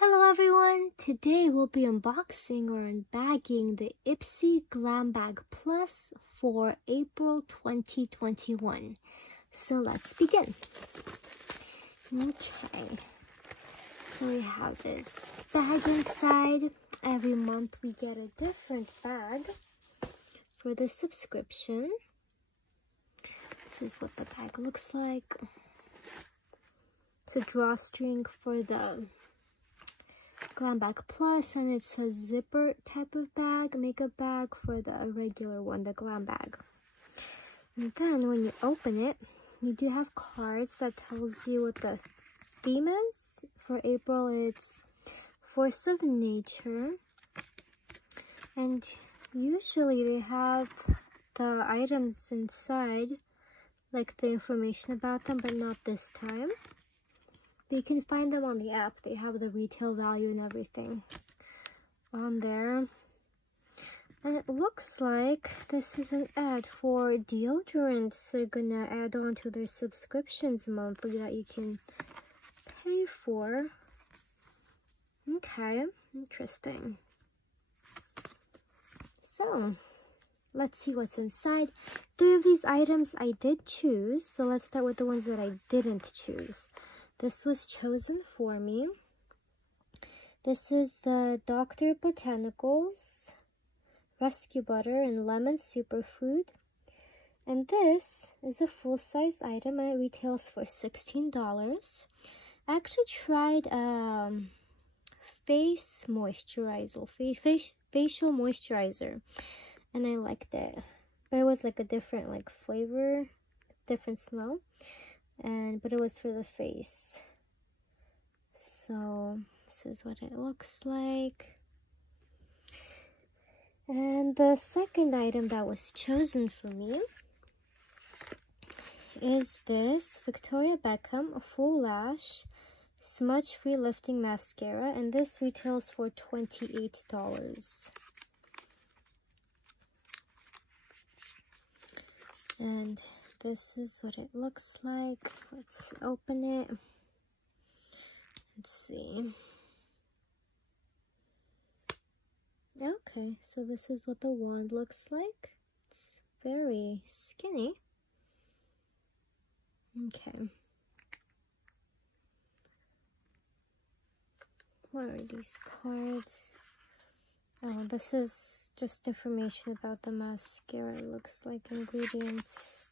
Hello everyone! Today we'll be unboxing or unbagging the Ipsy Glam Bag Plus for April 2021. So let's begin. Okay, so we have this bag inside. Every month we get a different bag for the subscription. This is what the bag looks like. It's a drawstring for the Glam Bag Plus, and it's a zipper type of bag, makeup bag for the regular one, the Glam Bag. And then when you open it, you do have cards that tells you what the theme is. For April, it's Force of Nature. And usually they have the items inside, like the information about them, but not this time. You can find them on the app. They have the retail value and everything on there. And it looks like this is an ad for deodorants they're gonna add on to their subscriptions monthly that you can pay for. Okay, interesting. So, let's see what's inside. 3 of these items I did choose, so let's start with the ones that I didn't choose. This was chosen for me. This is the Dr. Botanicals Rescue Butter and Lemon Superfood. And this is a full-size item and it retails for $16. I actually tried face moisturizer, facial moisturizer, and I liked it. But it was like a different flavor, different smell. But it was for the face. So this is what it looks like. And the second item that was chosen for me is this Victoria Beckham Full Lash Smudge Free Lifting Mascara, and this retails for $28. And this is what it looks like. Let's open it. Let's see. Okay, so this is what the wand looks like. It's very skinny. Okay. What are these cards? Oh, this is just information about the mascara. It looks like ingredients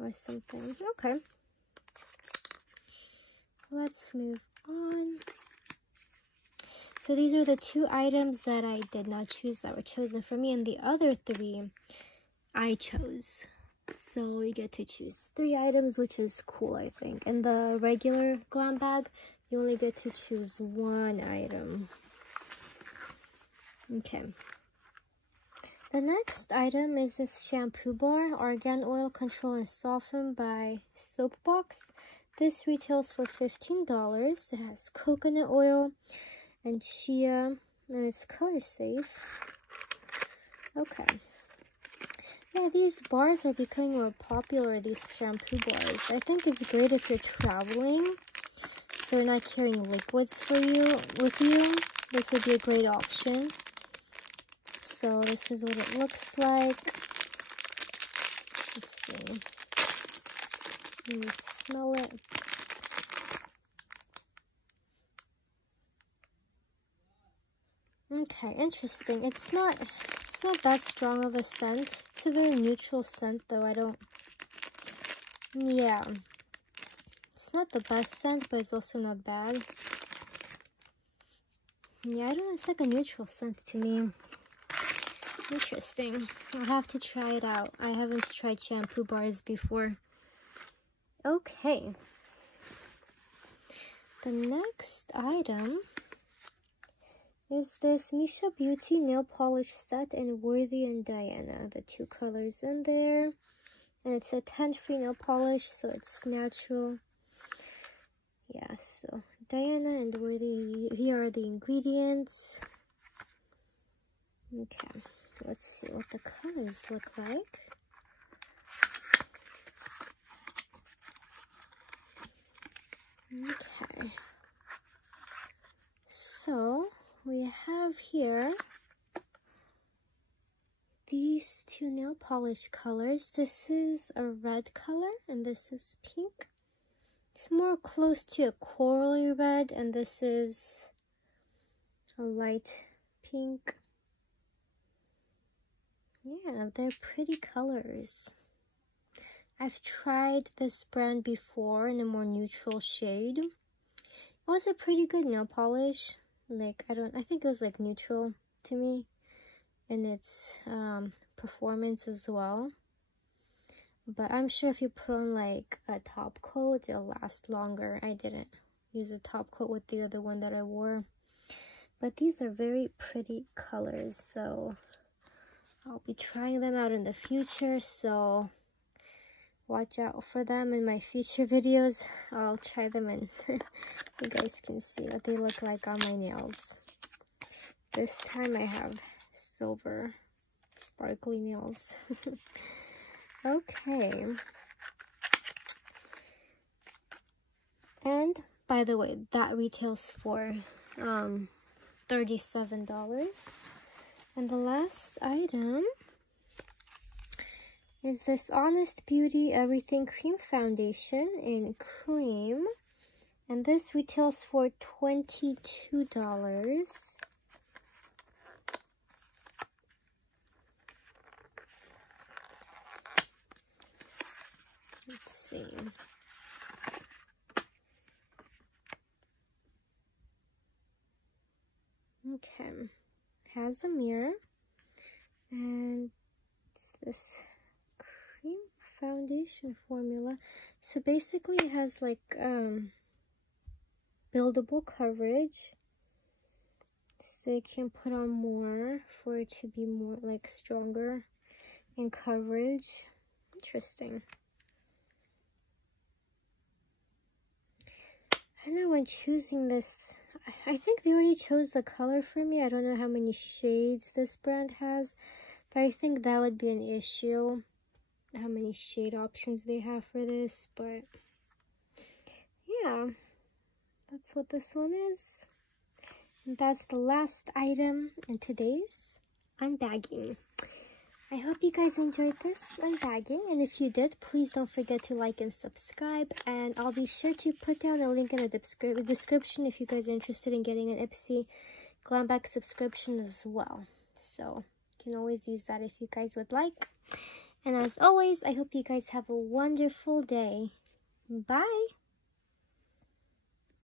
or something. Okay, let's move on. So these are the 2 items that I did not choose that were chosen for me, and the other 3 I chose. So we get to choose 3 items, which is cool, I think. In the regular Glam Bag, you only get to choose 1 item. Okay. The next item is this shampoo bar, Argan Oil Control and Soften by Soapbox. This retails for $15. It has coconut oil and chia, and it's color safe. Okay. Yeah, these bars are becoming more popular, these shampoo bars. I think it's great if you're traveling, so you're not carrying liquids with you. This would be a great option. So this is what it looks like. Let's see. Let me smell it. Okay, interesting. It's not that strong of a scent. It's a very neutral scent though. Yeah. It's not the best scent, but it's also not bad. Yeah, I don't know, it's like a neutral scent to me. Interesting. I'll have to try it out. I haven't tried shampoo bars before. Okay. The next item is this Misha Beauty Nail Polish Set in Worthy and Diana. The 2 colors in there. And it's a 10-free nail polish, so it's natural. Yeah, so Diana and Worthy, here are the ingredients. Okay. Let's see what the colors look like. Okay. have here these two nail polish colors. This is a red color and this is pink. It's more close to a corally red, and this is a light pink. Yeah, they're pretty colors. I've tried this brand before in a more neutral shade. It was a pretty good nail polish. Like, I think it was like neutral to me in its performance as well. But I'm sure if you put on like a top coat, it'll last longer. I didn't use a top coat with the other one that I wore. But these are very pretty colors, so I'll be trying them out in the future. So watch out for them in my future videos. I'll try them and you guys can see what they look like on my nails. This time I have silver sparkly nails. Okay. And by the way, that retails for $37. And the last item is this Honest Beauty Everything Cream Foundation in cream. And this retails for $22. Let's see. Okay. Has a mirror. And it's this cream foundation formula. So basically it has like buildable coverage. So you can put on more for it to be more like stronger in coverage. Interesting. I know when choosing this, I think they already chose the color for me. I don't know how many shades this brand has, but I think that would be an issue, how many shade options they have for this. But yeah, that's what this one is. And that's the last item in today's unbagging. I hope you guys enjoyed this unbagging, and if you did, please don't forget to like and subscribe, and I'll be sure to put down a link in the description if you guys are interested in getting an Ipsy Glam bag subscription as well. So you can always use that if you guys would like. And as always, I hope you guys have a wonderful day. Bye!